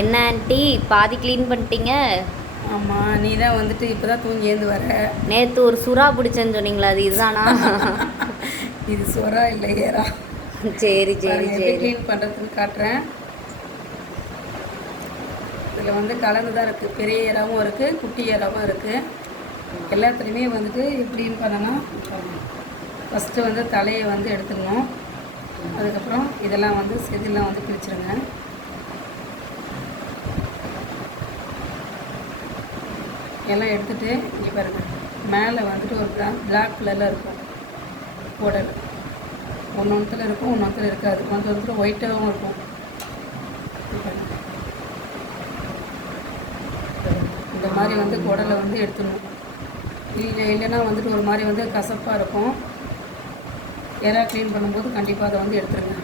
என்ன ஆண்டி பாதி க்ளீன் பண்ணிட்டீங்க? ஆமாம், நீ தான் வந்துட்டு இப்போ தான் தூங்கி ஏந்து வர. நேற்று ஒரு சுறா பிடிச்சேன்னு சொன்னீங்களா, அது இதுதானா? இது சொரா இல்லை, ஏறா. சரி சரி பாருங்க எப்படி சரி. க்ளீன் பண்ணுறதுன்னு காட்டுறேன். இதில் வந்து கலந்து தான் இருக்குது, பெரிய ஏறாவும் இருக்குது, குட்டி ஏறாவும் இருக்குது. எல்லாத்துலேயுமே வந்துட்டு எப்படின்னு பண்ணனா, ஃபஸ்ட்டு வந்து தலையை வந்து எடுத்துடணும். அதுக்கப்புறம் இதெல்லாம் வந்து செதிலாம் வந்து பிரிச்சுருங்க. எல்லாம் எடுத்துகிட்டு இங்கே பாருங்கள், மேலே வந்துட்டு ஒரு பிளாக் கலரில் இருக்கும் உடல். ஒன்றொன்றுத்தில் இருக்கும், ஒன்றொன்றுத்தில் இருக்காது. ஒன்றொன்றுத்தில் ஒயிட்டாகவும் இருக்கும். இந்த மாதிரி வந்து குடலை வந்து எடுத்துடணும். இல்லைன்னா வந்துட்டு ஒரு மாதிரி வந்து கசப்பாக இருக்கும். எறா க்ளீன் பண்ணும்போது கண்டிப்பாக அதை வந்து எடுத்துருங்க.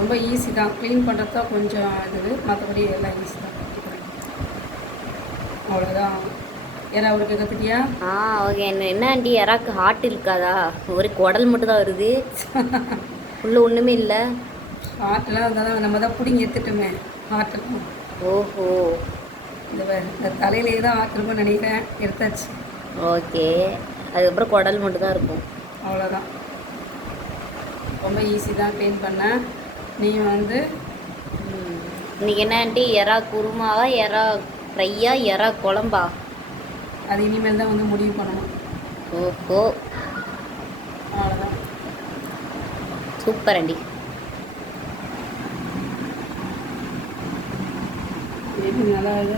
ரொம்ப ஈஸி தான், க்ளீன் பண்ணுறது தான் கொஞ்சம் இது, மற்றபடி எல்லாம் ஈஸி தான். அவ்வளோதான். எறா அவருக்கு கற்றுட்டியா? ஓகே. என்ன ஆண்டி யாராக்கு ஹார்ட் இருக்காதா? ஒரு குடல் மட்டும் தான் வருது, உள்ள ஒன்றுமே இல்லை. ஹார்ட்டெல்லாம் இருந்தால் தான் நம்ம தான் பிடிங்கி எடுத்துட்டோமே ஹார்ட்டெல்லாம். ஓஹோ. இந்த தலையிலே தான் ஹார்ட் இருக்கும்னு நினைக்கிறேன், எடுத்தாச்சு. ஓகே, அதுக்கப்புறம் குடல் மட்டும் தான் இருக்கும். அவ்வளோதான். ரொம்ப ஈஸி தான் க்ளீன் பண்ண. நீ வந்து இன்றைக்கி என்ன ஆண்டி, எறா குருமாவா, எறா ஃப்ரையா, எறா குழம்பா? அது இனிமேல் தான் வந்து முடிவு பண்ணணும். ஓஹோ, அவ்வளோதான். Super aunty. நல்லா இது